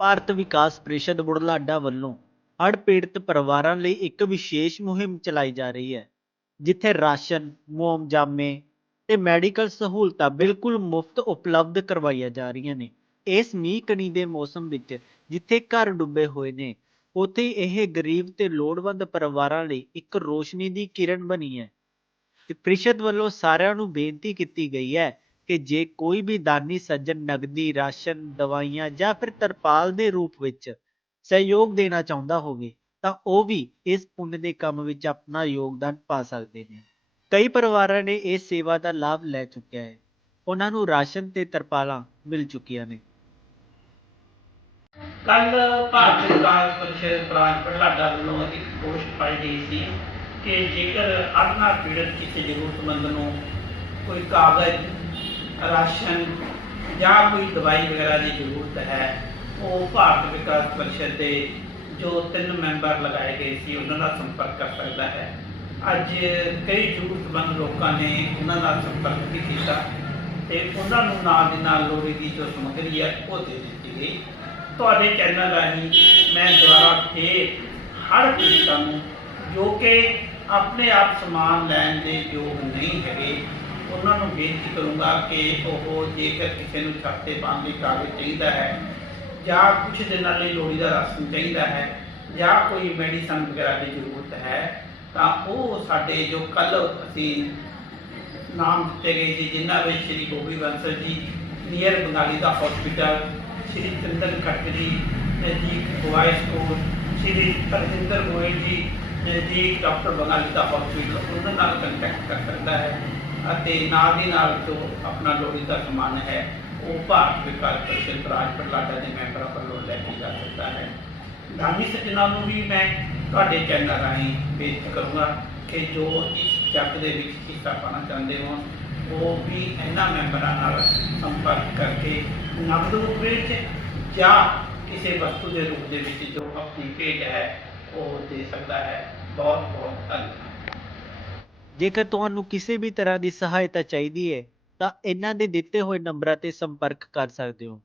ਭਾਰਤ ਵਿਕਾਸ ਪ੍ਰੀਸ਼ਦ ਬੁਢਲਾਡਾ ਵੱਲੋਂ ਹੜ੍ਹ ਪੀੜਤ ਪਰਿਵਾਰਾਂ ਲਈ ਇੱਕ ਵਿਸ਼ੇਸ਼ ਮੁਹਿੰਮ ਚਲਾਈ ਜਾ ਰਹੀ ਹੈ, ਜਿੱਥੇ ਰਾਸ਼ਨ ਮੁਆਵਜ਼ਾਮੇ ਤੇ ਮੈਡੀਕਲ ਸਹੂਲਤਾਂ ਬਿਲਕੁਲ ਮੁਫਤ ਉਪਲਬਧ ਕਰਵਾਈਆਂ ਜਾ ਰਹੀਆਂ ਨੇ। ਇਸ ਮੀਂਹ ਕਣੀ ਦੇ ਮੌਸਮ ਵਿੱਚ ਜਿੱਥੇ ਘਰ ਡੁੱਬੇ ਹੋਏ ਨੇ, ਉੱਥੇ ਇਹ ਗਰੀਬ ਤੇ ਲੋੜਵੰਦ ਪਰਿਵਾਰਾਂ ਲਈ ਇੱਕ ਰੋਸ਼ਨੀ ਦੀ ਕਿਰਨ ਬਣੀ ਹੈ। ਤੇ ਪ੍ਰੀਸ਼ਦ ਵੱਲੋਂ ਸਾਰਿਆਂ ਨੂੰ ਬੇਨਤੀ ਕੀਤੀ ਗਈ ਹੈ ਕਿ ਜੇ ਕੋਈ ਵੀ ਦਾਨੀ ਸੱਜਣ, ਨਗਦੀ, ਰਾਸ਼ਨ, ਦਵਾਈਆਂ ਜਾਂ ਫਿਰ ਤਰਪਾਲ ਦੇ ਰੂਪ ਵਿੱਚ ਸਹਿਯੋਗ ਦੇਣਾ ਚਾਹੁੰਦਾ ਹੋਵੇ, ਤਾਂ ਉਹ ਵੀ ਇਸ ਪੁੰਨ ਦੇ ਕੰਮ ਵਿੱਚ ਆਪਣਾ ਯੋਗਦਾਨ ਪਾ ਸਕਦੇ ਨੇ। ਕਈ ਪਰਿਵਾਰਾਂ ਨੇ ਇਸ ਸੇਵਾ ਦਾ ਲਾਭ ਲੈ ਚੁੱਕਿਆ ਹੈ। ਉਹਨਾਂ ਨੂੰ ਰਾਸ਼ਨ ਤੇ ਤਰਪਾਲਾਂ ਮਿਲ ਚੁੱਕੀਆਂ ਨੇ। ਕੱਲ ਭਾਰਤ ਵਿਕਾਸ ਪਰਿਸ਼ਦ ਬ੍ਰਾਂਚ ਬਠਲਾਡਾ ਵੱਲੋਂ ਇੱਕ ਪੋਸਟ ਪਾਈ ਗਈ ਸੀ ਕਿ ਜੇਕਰ ਅੜਨਾ ਪੀੜਤ ਕਿਸੇ ਜ਼ਰੂਰਤਮੰਦ ਨੂੰ ਕੋਈ ਕਾਗਜ਼ ਰਾਸ਼ਨ ਜਾਂ ਕੋਈ ਦਵਾਈ ਵਗੈਰਾ ਦੀ ਜ਼ਰੂਰਤ ਹੈ, ਉਹ ਭਾਰਤ ਵਿਕਾਸ ਪਰਿਸ਼ਦ ਦੇ ਜੋ ਤਿੰਨ ਮੈਂਬਰ ਲਗਾਏ ਗਏ ਸੀ, ਉਹਨਾਂ ਨਾਲ ਸੰਪਰਕ ਕਰ ਸਕਦਾ ਹੈ। ਅੱਜ ਕਈ ਜ਼ਰੂਰਤਮੰਦ ਲੋਕਾਂ ਨੇ ਉਹਨਾਂ ਨਾਲ ਸੰਪਰਕ ਵੀ ਕੀਤਾ ਤੇ ਉਹਨਾਂ ਨੂੰ ਨਾਲ ਦੀ ਨਾਲ ਲੋੜੀ ਦੀ ਜੋ ਸਮੱਗਰੀ ਹੈ, ਉਹ ਦੇ ਦਿੱਤੀ ਗਈ। ਤੁਹਾਡੇ ਚੈਨਲ ਰਾਹੀਂ ਮੈਂ ਦੁਬਾਰਾ ਫੇਰ ਹਰ ਪੀੜਤਾਂ ਨੂੰ ਜੋ ਕਿ ਆਪਣੇ ਆਪ ਸਮਾਨ ਲੈਣ ਦੇ ਯੋਗ ਨਹੀਂ ਹੈਗੇ ਉਹਨਾਂ ਨੂੰ ਬੇਨਤੀ ਕਰੂੰਗਾ ਕਿ ਉਹ ਜੇਕਰ ਕਿਸੇ ਨੂੰ ਛੱਤ ਤੇ ਪਾਉਣ ਲਈ ਕਾਗਜ਼ ਚਾਹੀਦਾ ਹੈ, ਜਾਂ ਕੁਝ ਦਿਨਾਂ ਲਈ ਲੋੜੀ ਦਾ ਰਾਸ਼ਨ ਚਾਹੀਦਾ ਹੈ, ਜਾਂ ਕੋਈ ਮੈਡੀਸਨ ਵਗੈਰਾ ਦੀ ਜ਼ਰੂਰਤ ਹੈ, ਤਾਂ ਉਹ ਸਾਡੇ ਜੋ ਕੱਲ ਅਸੀਂ ਨਾਮ ਦਿੱਤੇ ਗਏ ਸੀ, ਜਿਨ੍ਹਾਂ ਵਿੱਚ ਸ਼੍ਰੀ ਗੋਬੀ ਬੰਸਲ ਜੀ ਨੀਅਰ ਬੰਗਾਲੀ ਦਾ ਹਸਪੀਟਲ ਸ਼੍ਰੀ ਚੰਦਨ ਖੱਟਰੀ ਜੀ ਗਵਾਈ ਸਕੂਲ ਸ਼੍ਰੀ ਪਰਜਿੰਦਰ ਗੋਇਲ ਜੀ ਜੀ ਡਾਕਟਰ ਬੰਗਾਲੀ ਦਾ ਹਸਪੀਟਲ ਉਹਨਾਂ ਨਾਲ ਕੰਟੈਕਟ ਕਰ ਸਕਦਾ ਹੈ। ਅਤੇ ਨਾਲ ਦੀ ਨਾਲ ਜੋ ਆਪਣਾ ਲੋਹੜੀ ਦਾ ਸਮਾਨ ਹੈ, ਉਹ ਭਾਰਤ ਵਿਕਾਸ ਪਰਿਸ਼ਦ ਰਾਜ ਪ੍ਰਲਾਡਾ ਦੇ ਮੈਂਬਰਾਂ ਵੱਲੋਂ ਲੈ ਕੇ ਜਾ ਸਕਦਾ ਹੈ। ਦਾਨੀ ਸੱਜਣਾਂ ਨੂੰ ਵੀ ਮੈਂ ਤੁਹਾਡੇ ਚੈਨਲ ਰਾਹੀਂ ਬੇਨਤੀ ਕਰੂੰਗਾ ਕਿ ਜੋ ਇਸ ਜੱਗ ਦੇ ਵਿੱਚ ਹਿੱਸਾ ਪਾਣਾ ਚਾਹੁੰਦੇ ਹੋ, ਉਹ ਵੀ ਇਹਨਾਂ ਮੈਂਬਰਾਂ ਨਾਲ ਸੰਪਰਕ ਕਰਕੇ ਨਕਦ ਰੂਪ ਵਿੱਚ ਜਾਂ ਕਿਸੇ ਵਸਤੂ ਦੇ ਰੂਪ ਦੇ ਵਿੱਚ ਜੋ ਆਪਣੀ ਭੇਟ ਹੈ, ਉਹ ਦੇ ਸਕਦਾ ਹੈ। ਬਹੁਤ ਬਹੁਤ ਧੰਨਵਾਦ। ਜੇਕਰ ਤੁਹਾਨੂੰ ਕਿਸੇ ਵੀ ਤਰ੍ਹਾਂ ਦੀ ਸਹਾਇਤਾ ਚਾਹੀਦੀ ਹੈ, ਤਾਂ ਇਹਨਾਂ ਦੇ ਦਿੱਤੇ ਹੋਏ ਨੰਬਰਾਂ ਤੇ ਸੰਪਰਕ ਕਰ ਸਕਦੇ ਹੋ।